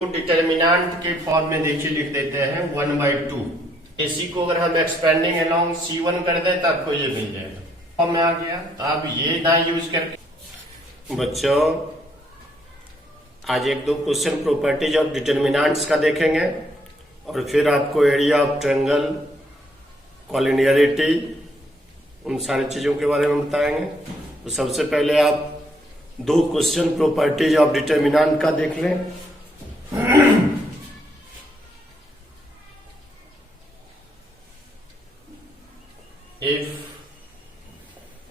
Determinant के form में देखिए लिख देते हैं 1/2। इसी को अगर हम एक्सपेंडिंग अलोंग C1 कर दें तो आपको ये मिल जाएगा। फॉर्म में आ गया तो आप ये ना यूज करके बच्चों आज एक दो क्वेश्चन प्रॉपर्टीज ऑफ डिटर्मिनेंट्स का देखेंगे और फिर आपको एरिया ऑफ ट्रायंगल, कॉलिनियरिटी, उन सारी चीजों के बारे में बताएंगे। तो सबसे पहले आप दो क्वेश्चन प्रॉपर्टीज ऑफ डिटर्मिनेंट का देख लें। If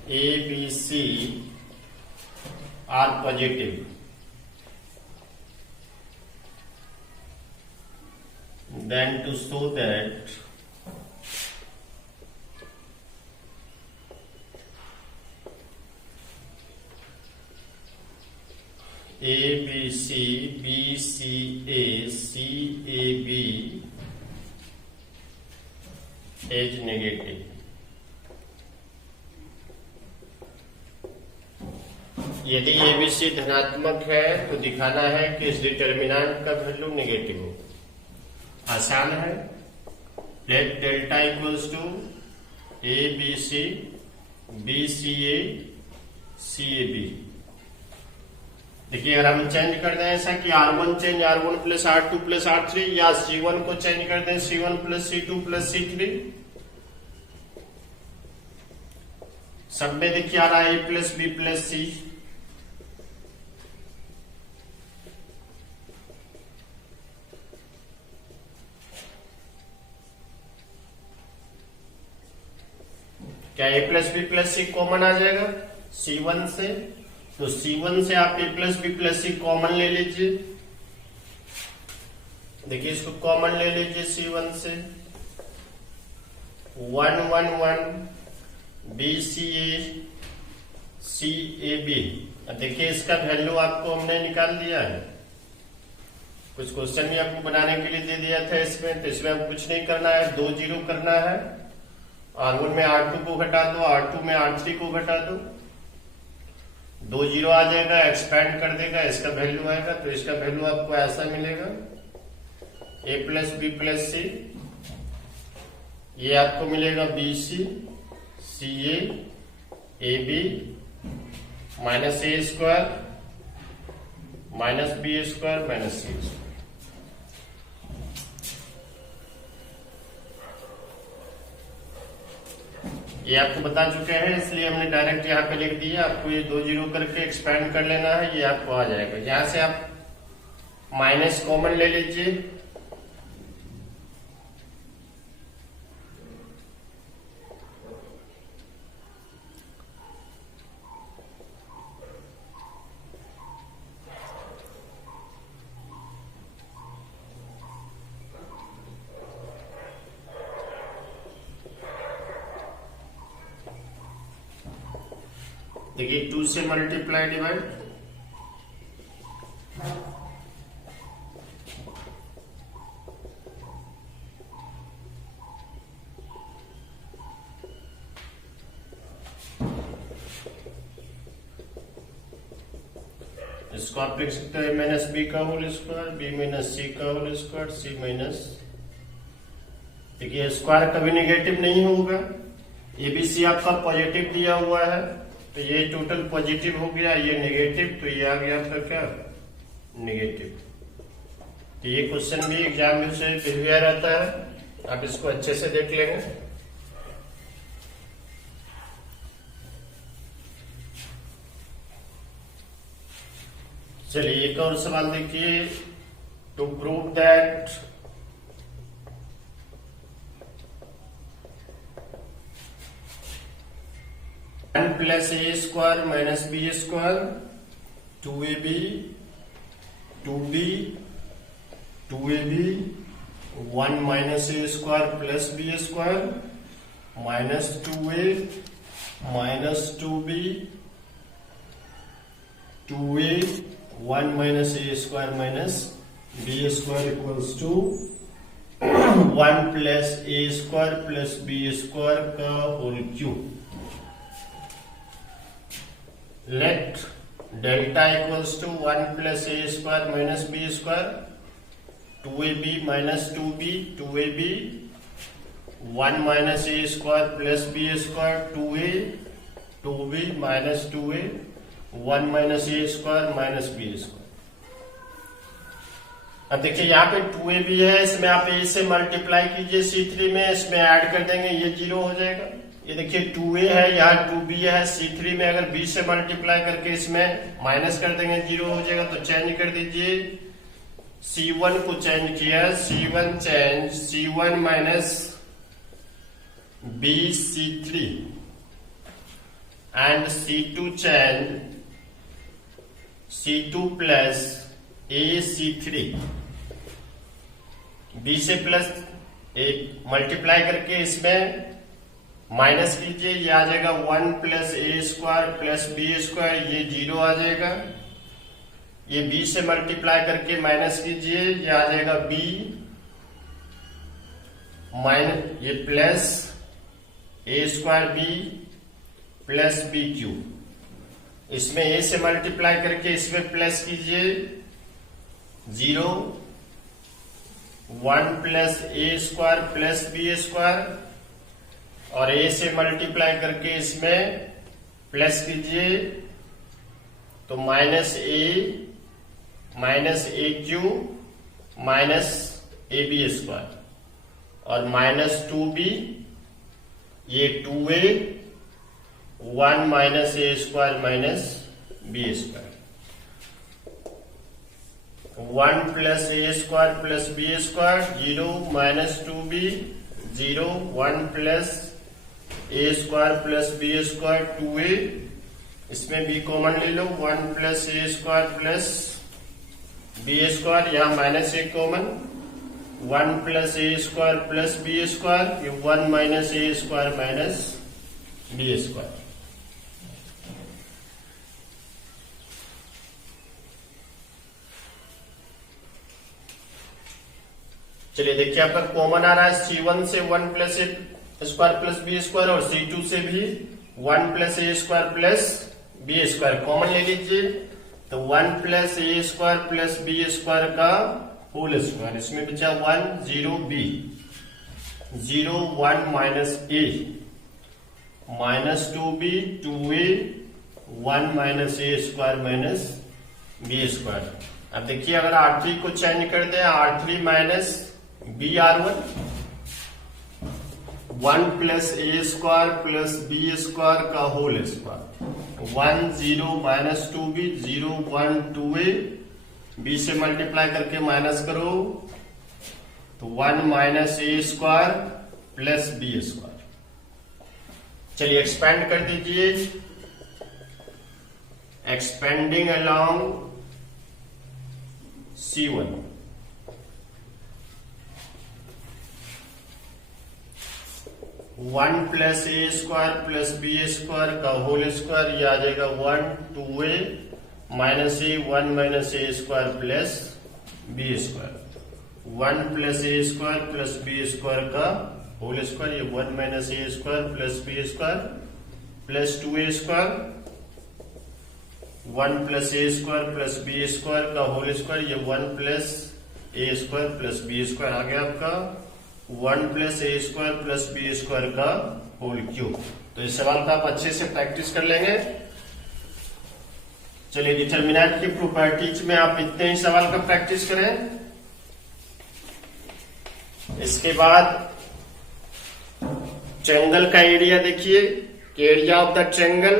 A, B, C are positive, then to show that A, B, C, B, C, A, C, A, B is negative. यदि ABC धनात्मक है तो दिखाना है कि इस डिटर्मिनेंट का वैल्यू नेगेटिव हो। आसान है। Let delta equals to ABC, BCA, CAB। देखिए अगर हम चेंज कर दें ऐसा कि R1 change R1 plus R2 plus R3 या C1 को चेंज कर दें C1 plus C2 plus C3, सब में देखिए आ रहा है A plus B plus C। क्या A plus B plus C common आ जाएगा C1 से? तो C1 से आप A plus B plus C common ले लीजिए। देखिए इसको कॉमन ले लीजिए C1 से 1 1 1 BCA CAB। अब देखिए इसका वैल्यू आपको हमने निकाल दिया है। कुछ क्वेश्चन भी आपको बनाने के लिए दे दिया था इसमें, तो इसमें अब कुछ नहीं करना है, 2 जीरो करना है। R1 में R2 को घटा दो, R2 में R3 को घटा दो, 2 जीरो आ जाएगा, एक्सपैंड कर देगा, इसका वैल्यू आएगा। तो इसका वैल्यू आपको ऐसा मिलेगा A plus B plus C, ये आपको मिलेगा BC CA AB minus A square minus B square minus C square. ये आपको बता चुके हैं, इसलिए हमने डायरेक्ट यहाँ पे लिख दिया। आपको ये 2 जीरो करके एक्सपैंड कर लेना है, ये आपको आ जाएगा। यहां से आप माइनस कॉमन ले लीजिए, देखिए 2 से मल्टीप्लाई डिवाइड, इसको आप लिख सकते हैं माइनस B का whole square, B minus C का होल स्क्वायर, C माइनस। देखिए स्क्वायर कभी नेगेटिव नहीं होगा। ABC आपका पॉजिटिव दिया हुआ है तो ये टोटल पॉजिटिव हो गया, ये नेगेटिव, तो ये आ गया आपका क्या नेगेटिव। तो ये क्वेश्चन भी एग्जाम में से बिहेवियर रहता है, आप इसको अच्छे से देख लेंगे। चलिए एक और सवाल देखिए। To prove that n plus A square minus B square 2AB 2B 2AB 1 minus A square plus B square minus 2A minus 2B 2A 1 minus A square minus B square equals to 1 plus A square plus B square का whole cube. let delta equals to 1 plus a square minus b square 2ab minus 2b 2ab 1 minus a square plus b square 2a 2b minus 2a 1 minus a square minus b square. अब देखिए यहाँ पे 2a भी है, इसमें आप a से multiply कीजिए C3 में, इसमें ऐड कर देंगे, ये 0 हो जाएगा। ये देखिए 2a है, यहाँ 2b है, C3 में अगर b से मल्टीप्लाई करके इसमें माइनस कर देंगे 0 हो जाएगा। तो चेंज कर दीजिए, C1 को चेंज किया, C1 change C1 minus b C3 and C2 change C2 plus a C3। b से प्लस एक मल्टीप्लाई करके इसमें माइनस कीजिए, ये आ जाएगा 1 plus a square plus b square, ये 0 आ जाएगा। ये b से मल्टीप्लाई करके माइनस कीजिए, ये आ जाएगा b माइनस ये plus a square b plus b cube. इसमें a से मल्टीप्लाई करके इसमें प्लस कीजिए, 0 1 plus a square plus b square, और a से मल्टीप्लाई करके इसमें प्लस कीजिए, तो minus a cube minus a b square, और माइनस 2b ये 2a 1 minus a square minus b square. 1 plus a square plus b square 0 minus 2b 0 1 plus a square plus b square 2a, इसमें b common ले लो, 1 plus a square plus b square, यहाँ minus a common, 1 plus a square plus b square, ये 1 minus a square minus b square. चलिए देखिए आपका common आ रहा है, C1 से 1 plus a square plus b square, और C2 से भी 1 plus a square plus b square common ले लीजिए, तो 1 plus a square plus b square का होल स्क्वायर, इसमें बचा 1 0 b 0 1 minus a minus 2b 2a 1 minus a square minus b square. अब देखिए अगर R3 को चेंज कर दें, R3 minus b R1, 1 plus a square plus b square का whole square, 1 0 minus 2b 0 1 2a, b से मल्टीप्लाई करके minus करो, तो 1 minus a square plus b square. चलिए एक्सपेंड कर दीजिए, expanding along C1, 1 plus a square plus b square का whole square, ये आ जाएगा 1 2a minus a 1 minus a square plus b square, 1 plus a square plus b square का whole square, ये 1 minus a square plus b square plus 2a square, 1 plus a square plus b square का whole square, ये 1 plus a square plus b square आ गया आपका 1 plus a square plus b square का whole cube. तो इस सवाल का आप अच्छे से प्रैक्टिस कर लेंगे। चलिए डिटरमिनेंट की प्रॉपर्टीज में आप इतने ही सवाल का प्रैक्टिस करें। इसके बाद ट्रायंगल का एरिया देखिए, एरिया ऑफ द ट्रायंगल,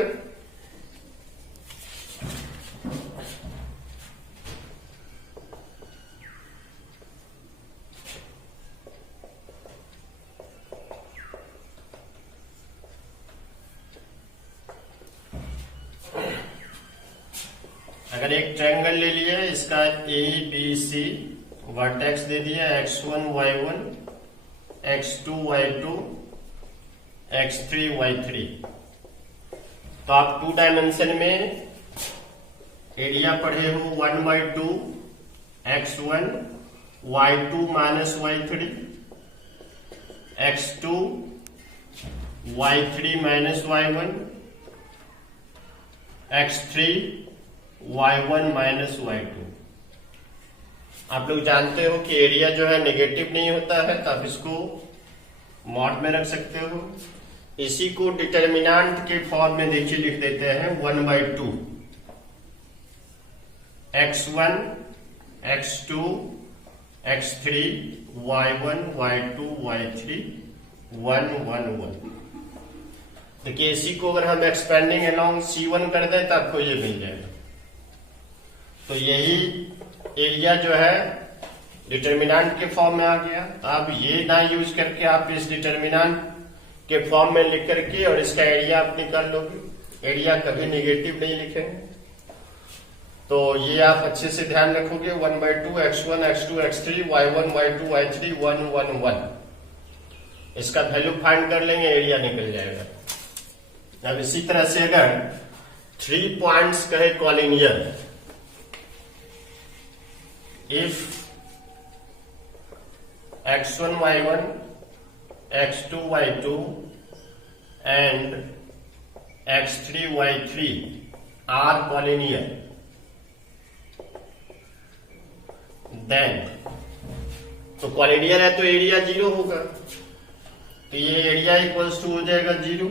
अगर एक ट्रायंगल ले लिया, इसका ए बी सी वर्टेक्स दे दिया, x1 y1 x2 y2 x3 y3, तो आप 2 डायमेंशन में एरिया पढ़े हो 1/2 x1 y2 minus y3 x2 y3 minus y1 x3 y1 minus y2। आप लोग जानते हो कि एरिया जो है नेगेटिव नहीं होता है, तो आप इसको मॉड में रख सकते हो। इसी को डिटर्मिनेंट के फॉर्म में देखिए लिख देते हैं 1/2 x1 x2 x3 y1 y2 y3 1 1 1। देखिए इसी को अगर हम एक्सपेंडिंग अलोंग C1 कर दें तो आपको ये मिल जाएगा। तो यही एरिया जो है डिटर्मिनेंट के फॉर्म में आ गया। अब ये ना यूज करके आप इस डिटर्मिनेंट के फॉर्म में लिख करके और इसका एरिया आप निकाल लोगे। एरिया कभी नेगेटिव नहीं लिखेंगे। तो ये आप अच्छे से ध्यान रखोगे। 1/2 x1 x2 x3 y1 y2 y3 1 1 1। इसका वैल्यू फाइंड कर लेंगे, एरिया निकल जाएगा। अब इसी तरह से अगर 3 पॉइंट्स कहे collinear, if x1 y1 x2 y2 and x3 y3 are collinear, then तो कॉलिनियर है तो एरिया 0 होगा। तो ये एरिया इक्वल्स टू हो जाएगा 0।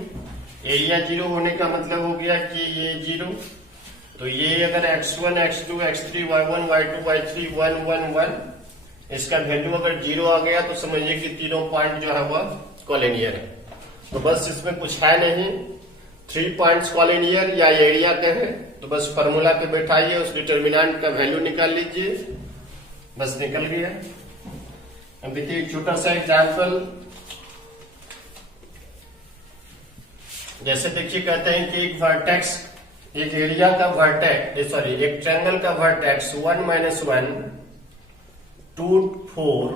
एरिया 0 होने का मतलब हो गया कि ये 0। तो ये अगर x1 x2 x3 y1 y2 y3 1 1 1 इसका वैल्यू अगर 0 आ गया तो समझिए कि तीनों पॉइंट जो है वह कॉलिनियर है। तो बस इसमें कुछ है नहीं, 3 पॉइंट्स कॉलिनियर या एरिया कहे तो बस फॉर्मूला पे बैठाइए, उस डिटर्मिनेंट का वैल्यू निकाल लीजिए, बस निकल गया। अब देखिए एक छोटा सा एग्जाम्पल, जैसे देखिए कहते हैं कि एक वर्टेक्स, एक एरिया का वर्टेक्स, सॉरी एक ट्रायंगल का वर्टेक्स 1 -1 2 4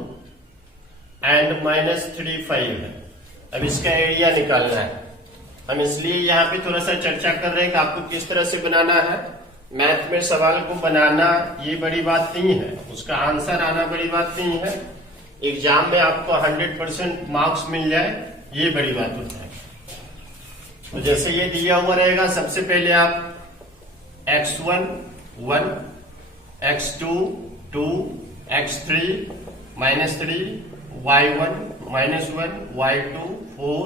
एंड -3 5 है। अब इसका एरिया निकालना है। हम इसलिए यहाँ पे थोड़ा सा चर्चा कर रहे हैं कि आपको किस तरह से बनाना है। मैथ में सवाल को बनाना ये बड़ी बात नहीं है, उसका आंसर आना बड़ी बात नहीं है। एग्जाम में आपको 100% मार्क्स मिल जाए ये बड़ी बात होता है। तो जैसे ये दिया हुआ रहेगा, सबसे पहले आप x1 1 x2 2 x3 -3 y1 -1 y2 4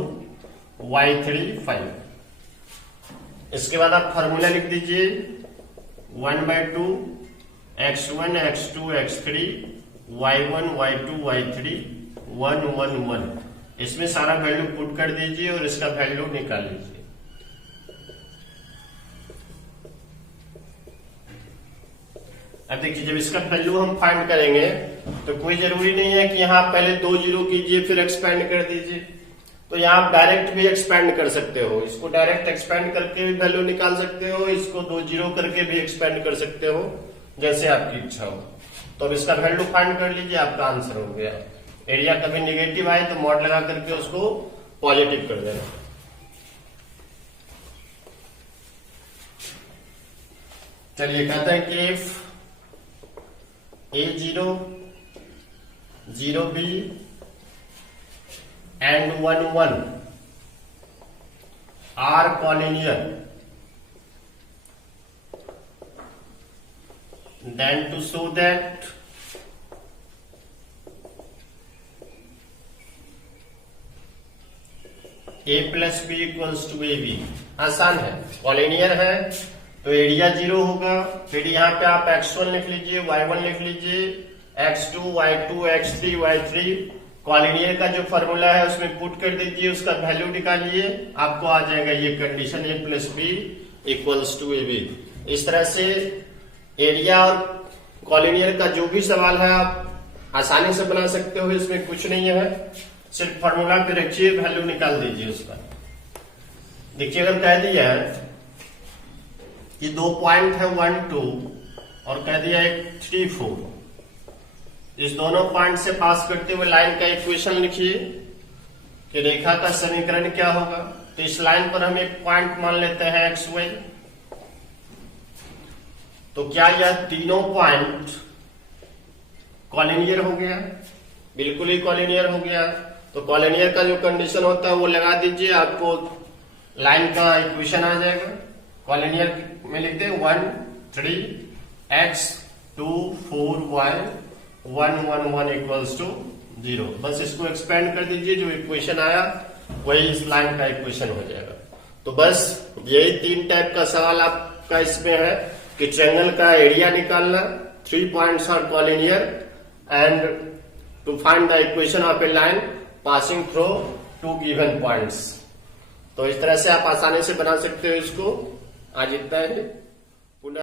y3 5। इसके बाद आप फॉर्मूला लिख दीजिए 1/2 x1 x2 x3 y1 y2 y3 1 1 1। इसमें सारा वैल्यू पुट कर दीजिए और इसका वैल्यू निकाल लीजिए। अब देखिए जब इसका वैल्यू हम फाइंड करेंगे तो कोई जरूरी नहीं है कि यहाँ पहले 2 जीरो कीजिए फिर एक्सपेंड कर दीजिए। तो यहाँ आप डायरेक्ट भी एक्सपेंड कर सकते हो, इसको डायरेक्ट एक्सपेंड करके भी वैल्यू निकाल सकते हो, इसको 2 जीरो करके भी एक्सपेंड कर सकते हो, जैसे आपकी इच्छा हो। तो अब इसका वैल्यू फाइंड कर लीजिए, आपका आंसर हो गया। एरिया कभी नेगेटिव आए तो मॉड लगा करके उसको पॉजिटिव कर देना। चलिए कहते हैं कि if A0 0B and 1 1 are collinear, then to show that A plus B equals to AB। आसान है, कॉलिनियर है तो एरिया 0 होगा। फिर यहाँ पे आप x1 लिख लीजिए, y1 लिख लीजिए, x2 y2 x3 y3। Collinear का जो फॉर्मूला है उसमें पुट कर दीजिए, उसका वैल्यू निकालिए, आपको आ जाएगा ये condition A plus B equals to AB। इस तरह से एरिया और कॉलिनियर का जो भी सवाल है आप आसानी से बना सकते हो, इसमें कुछ नहीं है, सिर्फ फॉर्मूला पे रखिए, वैल्यू निकाल दीजिए उसका। देखिए अगर कह दिया है कि 2 पॉइंट है 1 2 और कह दिया एक 3 4, इस दोनों पॉइंट से पास करते हुए लाइन का इक्वेशन लिखिए कि रेखा का समीकरण क्या होगा। तो इस लाइन पर हम एक पॉइंट मान लेते हैं XY। तो क्या यह तीनों पॉइंट कॉलिनियर हो गया? बिल्कुल ही कॉलिनियर हो गया। तो कॉलिनियर का जो कंडीशन होता है वो लगा दीजिए, आपको लाइन का इक्वेशन आ जाएगा। कॉलिनियर में लिख दे 1 3 x 2 4 y 1 1 1 इक्वल्स टू 0। बस इसको एक्सपेंड कर दीजिए, जो इक्वेशन आया वही इस लाइन का इक्वेशन हो जाएगा। तो बस यही 3 टाइप का सवाल आपका इसमें है कि ट्रायंगल का एरिया निकालना, 3 points are collinear and to find the equation of a line passing through 2 given points. तो इस तरह से आप आसानी से बना सकते हो इसको। आज इतना है।